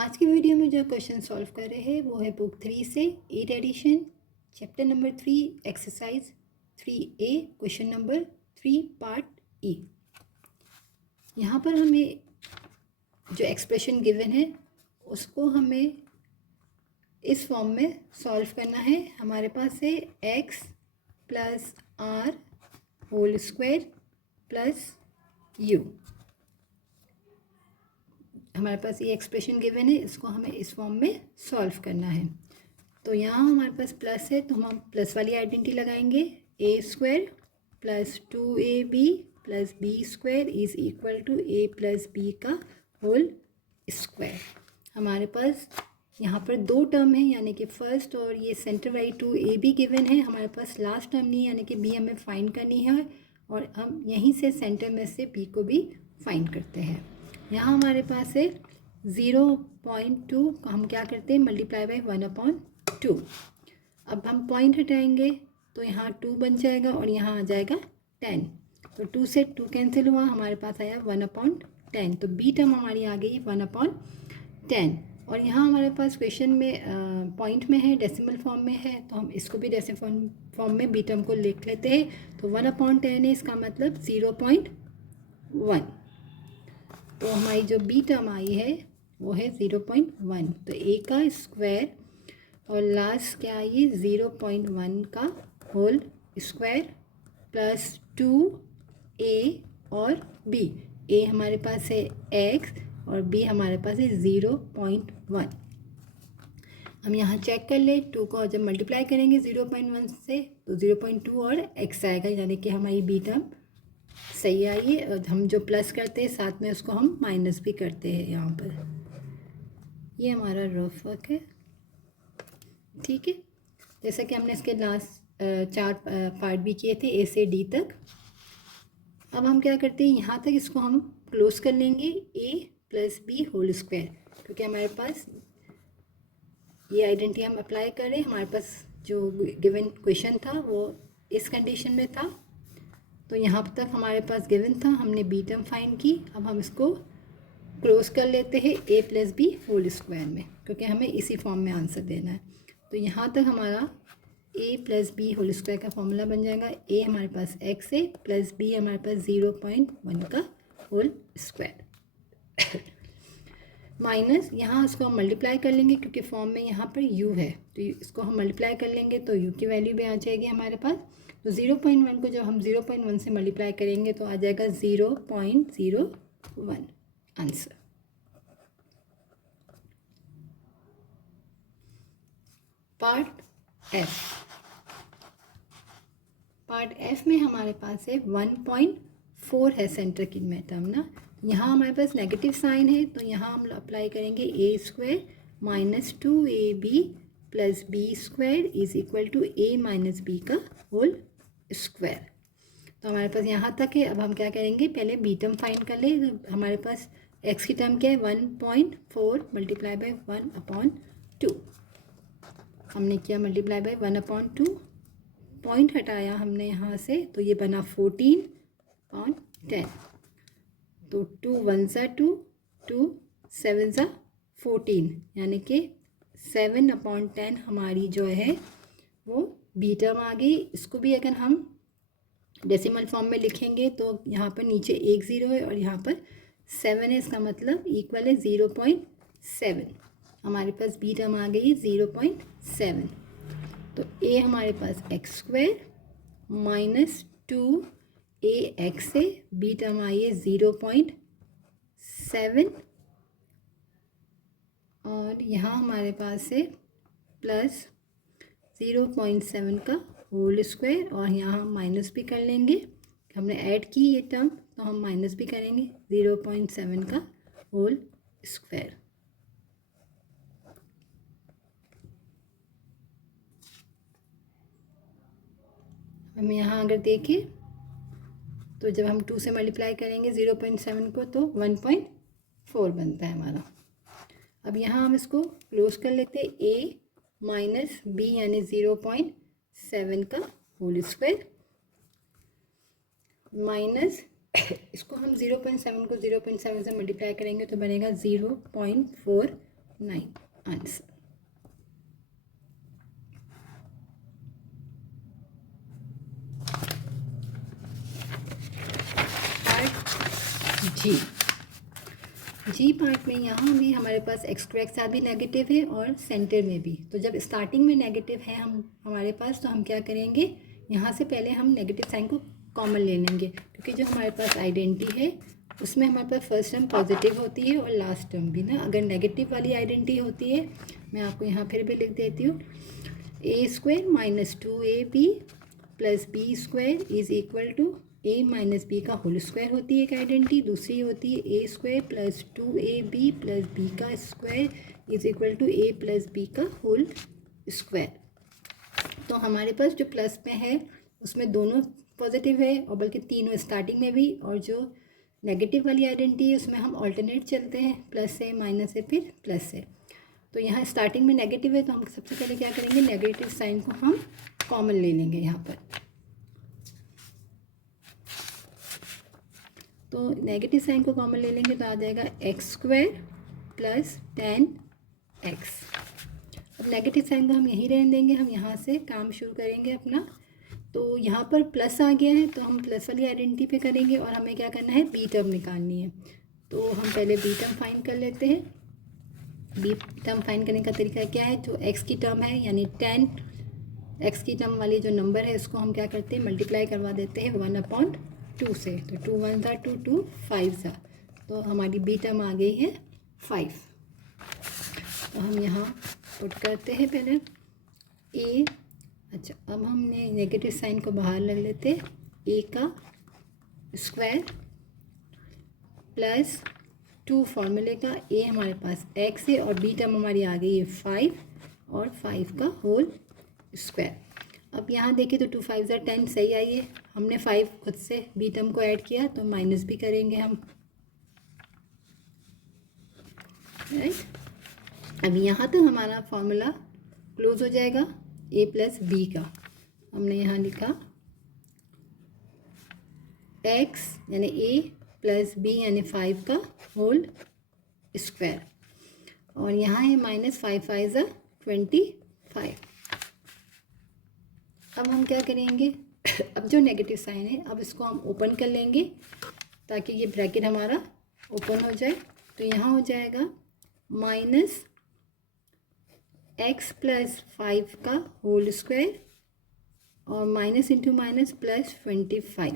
आज की वीडियो में जो क्वेश्चन सॉल्व कर रहे हैं वो है बुक 3 से 8 edition chapter number 3 exercise 3A question number 3 part E। यहाँ पर हमें जो एक्सप्रेशन गिवन है उसको हमें इस फॉर्म में सॉल्व करना है। हमारे पास है x plus R whole square plus u। हमारे पास ये एक्सप्रेशन गिवन है, इसको हमें इस फॉर्म में सॉल्व करना है। तो यहाँ हमारे पास प्लस है तो हम प्लस वाली आइडेंटिटी लगाएंगे। A square plus 2ab plus B square is equal to A plus B का होल स्क्वायर। हमारे पास यहाँ पर दो टर्म है, यानी कि फर्स्ट और ये सेंटर वाली 2ab गिवन है। हमारे पास लास्ट टर्म नहीं है, यानी कि बी हमें फाइंड करनी है और हम यहीं से सेंटर में से बी को भी फाइंड करते हैं। यहाँ हमारे पास है 0.2 को हम क्या करते हैं, मल्टीप्लाई बाय 1/2। अब हम पॉइंट हटाएंगे तो यहाँ 2 बन जाएगा और यहाँ आ जाएगा 10। तो 2 से 2 कैंसिल हुआ, हमारे पास आया 1/10। तो बी टर्म हमारी आ गई 1/10। और यहाँ हमारे पास क्वेश्चन में पॉइंट में है, डेसिमल फॉर्म में है, तो हम इसको भी डेसिमल फॉर्म में बी टर्म को लिख लेते हैं। तो 1/10 है, इसका मतलब 0.1। तो हमारी जो बी टर्म आई है वो है 0.1। तो ए का स्क्वायर और लास्ट क्या आई 0.1 का होल स्क्वायर प्लस 2a और b। a हमारे पास है x और b हमारे पास है 0.1। हम यहाँ चेक कर ले, 2 को जब मल्टीप्लाई करेंगे 0.1 से तो 0.2 और x आएगा, यानी कि हमारी बी टर्म सही आई है। और हम जो प्लस करते हैं साथ में उसको हम माइनस भी करते हैं। यहाँ पर ये हमारा रफ वर्क है, ठीक है। जैसा कि हमने इसके लास्ट 4 पार्ट भी किए थे, ए से डी तक। अब हम क्या करते हैं, यहाँ तक इसको हम क्लोज कर लेंगे ए प्लस बी होल स्क्वायर, क्योंकि हमारे पास ये आइडेंटिटी हम अप्लाई कर रहे हैं। हमारे पास जो गिवन क्वेश्चन था वो इस कंडीशन में था, तो यहाँ तक हमारे पास गिवन था, हमने बी टर्म फाइंड की। अब हम इसको क्लोज कर लेते हैं ए प्लस बी होल स्क्वायर में, क्योंकि हमें इसी फॉर्म में आंसर देना है। तो यहाँ तक हमारा ए प्लस बी होल स्क्वायर का फॉर्मूला बन जाएगा। ए हमारे पास एक्स है प्लस बी हमारे पास 0.1 का होल स्क्वायर माइनस यहाँ इसको हम मल्टीप्लाई कर लेंगे, क्योंकि फॉर्म में यहाँ पर u है, तो इसको हम मल्टीप्लाई कर लेंगे तो u की वैल्यू भी आ जाएगी हमारे पास। तो 0.1 को जब हम 0.1 से मल्टीप्लाई करेंगे तो आ जाएगा 0.01 आंसर। पार्ट एफ में हमारे पास है 1.4 है सेंटर की टर्म ना। यहाँ हमारे पास नेगेटिव साइन है, तो यहाँ हम अप्लाई करेंगे A square minus 2ab plus B square is equal to a minus B का होल स्क्वायर। तो हमारे पास यहाँ तक है। अब हम क्या करेंगे, पहले बी टर्म फाइंड कर ले। तो हमारे पास x की टर्म क्या है 1.4 मल्टीप्लाई बाय 1/2। हमने किया मल्टीप्लाई बाय 1/2, पॉइंट हटाया हमने यहाँ से तो ये बना 14/10। तो 2 1 सा 2, 2 7 सा 14, यानी कि 7/10 हमारी जो है वो बी टर्म आ गई। इसको भी अगर हम डेसिमल फॉर्म में लिखेंगे तो यहाँ पर नीचे 1 0 है और यहाँ पर 7 है, इसका मतलब इक्वल है 0.7। हमारे पास बी टर्म आ गई 0.7। तो ए हमारे पास एक्स स्क्वायर माइनस 2ax है, बी टर्म आई है 0.7 और यहाँ हमारे पास है प्लस 0.7 का होल स्क्वायर और यहाँ हम माइनस भी कर लेंगे। हमने ऐड की ये टर्म तो हम माइनस भी करेंगे 0.7 का होल स्क्वायर। हम यहाँ अगर देखें तो जब हम 2 से मल्टीप्लाई करेंगे 0.7 को तो 1.4 बनता है हमारा। अब यहाँ हम इसको क्लोज कर लेते हैं a माइनस बी यानी 0.7 का होल स्क्वायर माइनस इसको हम 0.7 को 0.7 से मल्टीप्लाई करेंगे तो बनेगा 0.4 9 आंसर। पार्ट जी पार्ट में यहाँ भी हमारे पास एक्स स्क्वायर के साथ भी नेगेटिव है और सेंटर में भी। तो जब स्टार्टिंग में नेगेटिव है हमारे पास, तो हम क्या करेंगे, यहाँ से पहले हम नेगेटिव साइन को कॉमन ले लेंगे, क्योंकि जो हमारे पास आइडेंटिटी है उसमें हमारे पास फर्स्ट टर्म पॉजिटिव होती है और लास्ट टर्म भी ना। अगर नेगेटिव वाली आइडेंटिटी होती है, मैं आपको यहाँ फिर भी लिख देती हूँ, a square minus 2ab plus B square is equal to a minus B का होल स्क्वायर होती है एक आइडेंटिटी। दूसरी होती है a square plus 2ab plus B का square is equal to A plus B का होल स्क्वायर। तो हमारे पास जो प्लस में है उसमें दोनों पॉजिटिव है, और बल्कि तीनों स्टार्टिंग में भी, और जो नेगेटिव वाली आइडेंटिटी है उसमें हम ऑल्टरनेट चलते हैं, प्लस से माइनस से फिर प्लस से। तो यहाँ स्टार्टिंग में नेगेटिव है, तो हम सबसे पहले क्या करेंगे, नेगेटिव साइन को हम कॉमन ले लेंगे यहाँ पर। तो नेगेटिव साइन को कॉमन ले लेंगे तो आ जाएगा एक्स स्क्वायर प्लस 10x। अब नेगेटिव साइन को हम यहीं रहने देंगे, हम यहाँ से काम शुरू करेंगे अपना। तो यहाँ पर प्लस आ गया है तो हम प्लस वाली आइडेंटिटी पे करेंगे, और हमें क्या करना है, बी टर्म निकालनी है। तो हम पहले बी टर्म फाइंड कर लेते हैं। बी टर्म फाइंड करने का तरीका क्या है, जो एक्स की टर्म है यानी 10 एक्स की टर्म वाली जो नंबर है उसको हम क्या करते हैं, मल्टीप्लाई करवा देते हैं 1/2 से। तो 2 1 ज़ा 2 2 5 ज़ा, तो हमारी बी टर्म आ गई है 5। तो हम यहाँ पुट करते हैं पहले ए। अच्छा, अब हमने नेगेटिव साइन को बाहर लग लेते हैं, ए का स्क्वायर प्लस 2 फॉर्मूले का, ए हमारे पास एक्स है और बी टर्म हमारी आ गई है 5 और 5 का होल स्क्वायर। अब यहाँ देखिए तो 2 5 ज़ा 10 सही आई है। हमने 5 खुद से बी टर्म को ऐड किया तो माइनस भी करेंगे हम, राइट। अब यहाँ तक हमारा फॉर्मूला क्लोज हो जाएगा ए प्लस बी का। हमने यहाँ लिखा एक्स यानी ए प्लस बी यानी 5 का होल स्क्वायर, और यहाँ है माइनस 5 5 ज़ा 25। अब हम क्या करेंगे, अब जो नेगेटिव साइन है अब इसको हम ओपन कर लेंगे ताकि ये ब्रैकेट हमारा ओपन हो जाए। तो यहाँ हो जाएगा माइनस एक्स प्लस 5 का होल स्क्वायर और माइनस इंटू माइनस प्लस 25।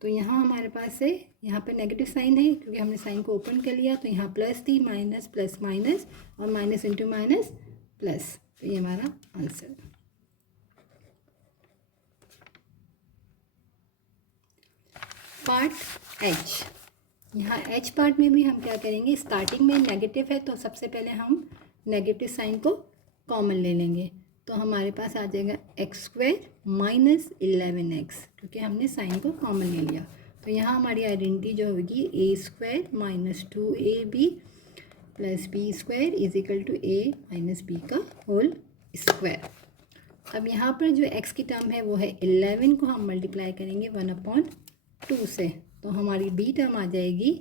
तो यहाँ हमारे पास है, यहाँ पे नेगेटिव साइन है क्योंकि हमने साइन को ओपन कर लिया, तो यहाँ प्लस थी, माइनस प्लस माइनस और माइनस इंटू माइनस प्लस। तो ये हमारा आंसर। पार्ट एच, यहाँ एच पार्ट में भी हम क्या करेंगे, स्टार्टिंग में नेगेटिव है तो सबसे पहले हम नेगेटिव साइन को कॉमन ले लेंगे। तो हमारे पास आ जाएगा एक्स स्क्वायर माइनस 11x, क्योंकि हमने साइन को कॉमन ले लिया। तो यहाँ हमारी आइडेंटिटी जो होगी a square minus 2ab plus B square is equal to a minus B का होल स्क्वायर। अब यहाँ पर जो x की टर्म है वो है 11 को हम मल्टीप्लाई करेंगे 1/2 से, तो हमारी बी टर्म आ जाएगी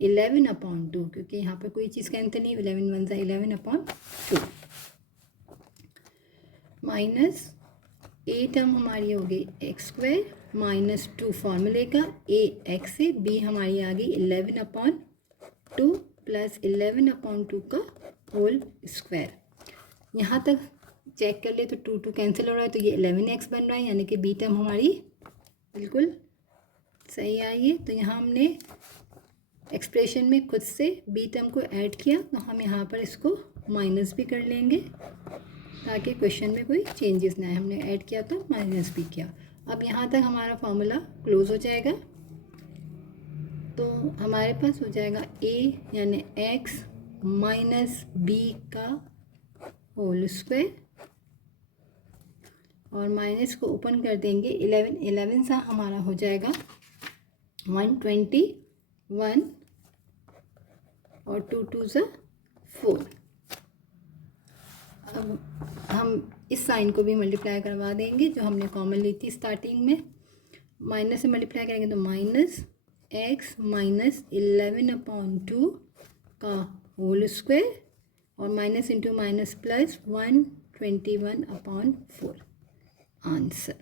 11/2, क्योंकि यहाँ पर कोई चीज़ कैंसिल नहीं, 11 1 ज़ा 11/2 माइनस ए टर्म हमारी हो गई एक्स स्क्वायर माइनस 2 फॉर्मूले का, ए एक्स से बी हमारी आ गई 11/2 प्लस 11/2 का होल स्क्वायर। यहाँ तक चेक कर ले तो 2 2 कैंसिल हो रहा है, तो ये 11x बन रहा है, यानी कि बी टर्म हमारी बिल्कुल सही आई है। तो यहाँ हमने एक्सप्रेशन में खुद से बी टर्म को ऐड किया, तो हम यहाँ पर इसको माइनस भी कर लेंगे ताकि क्वेश्चन में कोई चेंजेस ना आए। हमने ऐड किया तो माइनस भी किया। अब यहाँ तक हमारा फॉर्मूला क्लोज हो जाएगा, तो हमारे पास हो जाएगा ए यानी एक्स माइनस बी का होल स्क्वायर, और माइनस को ओपन कर देंगे 11 सा हमारा हो जाएगा 121 और 2 2 ज़ा 4। अब हम इस साइन को भी मल्टीप्लाई करवा देंगे जो हमने कॉमन ली थी स्टार्टिंग में। माइनस से मल्टीप्लाई करेंगे तो माइनस एक्स माइनस 11/2 का होल स्क्वायर और minus into minus plus 121/4 answer.